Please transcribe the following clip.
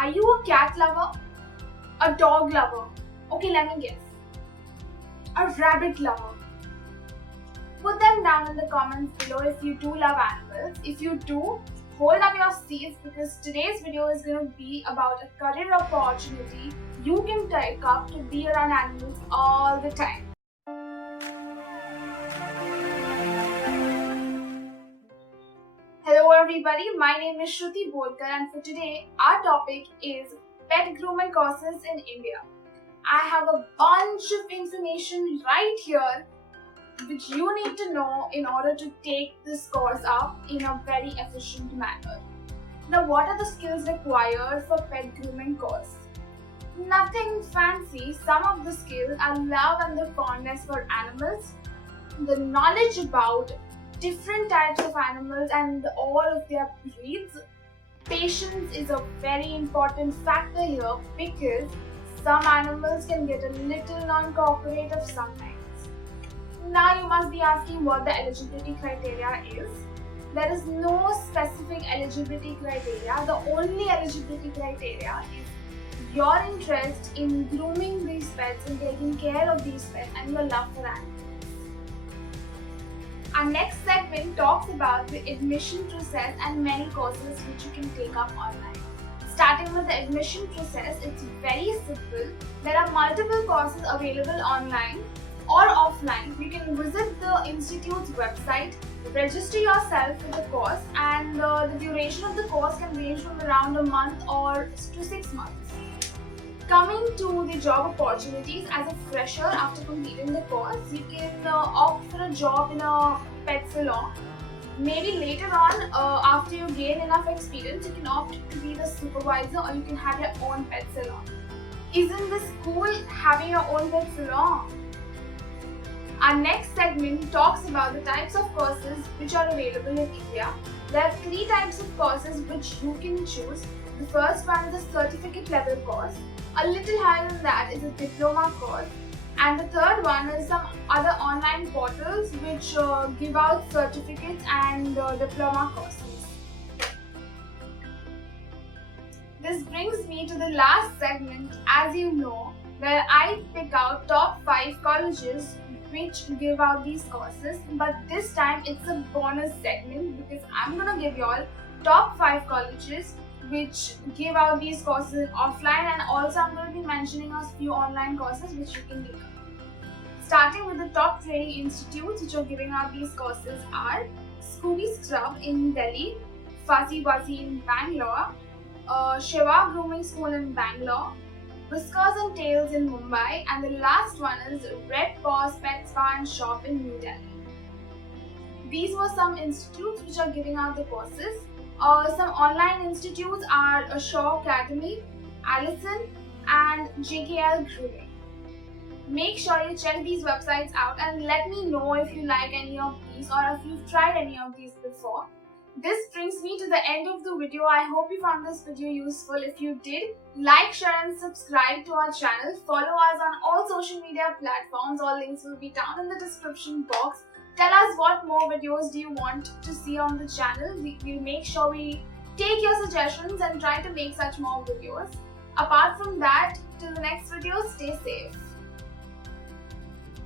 Are you a cat lover? A dog lover? Okay, let me guess. A rabbit lover? Put them down in the comments below if you do love animals. If you do, hold up your seats because today's video is going to be about a career opportunity you can take up to be around animals all the time. Hello everybody, my name is Shruti Bolkar and for today our topic is pet grooming courses in India. I have a bunch of information right here which you need to know in order to take this course up in a very efficient manner. Now, what are the skills required for pet grooming course? Nothing fancy. Some of the skills are love and the fondness for animals, the knowledge about different types of animals and all of their breeds. Patience is a very important factor here because some animals can get a little non-cooperative sometimes. Now you must be asking what the eligibility criteria is. There is no specific eligibility criteria. The only eligibility criteria is your interest in grooming these pets and taking care of these pets and your love for animals. Our next segment talks about the admission process and many courses which you can take up online. Starting with the admission process, it's very simple. There are multiple courses available online or offline. You can visit the institute's website, register yourself for the course, and the duration of the course can range from around a month or to 6 months. Coming to the job opportunities, as a fresher after completing the course, you can opt for a job in a pet salon. Maybe later on, after you gain enough experience, you can opt to be the supervisor or you can have your own pet salon. Isn't this cool, having your own pet salon? Our next segment talks about the types of courses which are available in India. There are 3 types of courses which you can choose. The first one is a certificate level course. A little higher than that is a diploma course. And the third one is some other online portals which give out certificates and diploma courses. This brings me to the last segment, as you know, where I pick out top 5 colleges which give out these courses, but this time it's a bonus segment because I'm gonna give you all top 5 colleges which give out these courses offline, and also I'm going to be mentioning a few online courses which you can take up. Starting with the top training institutes which are giving out these courses are Scooby Scrub in Delhi, Fuzzy Wuzzy in Bangalore, Shiva Grooming School in Bangalore, Whiskers and Tails in Mumbai, and the last one is Red Paws Pet Spa and Shop in New Delhi. These were some institutes which are giving out the courses. Some online institutes are Shaw Academy, Allison, and JKL Grooming. Make sure you check these websites out and let me know if you like any of these or if you've tried any of these before. This brings me to the end of the video. I hope you found this video useful. If you did, like, share and subscribe to our channel. Follow us on all social media platforms. All links will be down in the description box. Tell us what more videos do you want to see on the channel. We'll make sure we take your suggestions and try to make such more videos. Apart from that, till the next video, stay safe.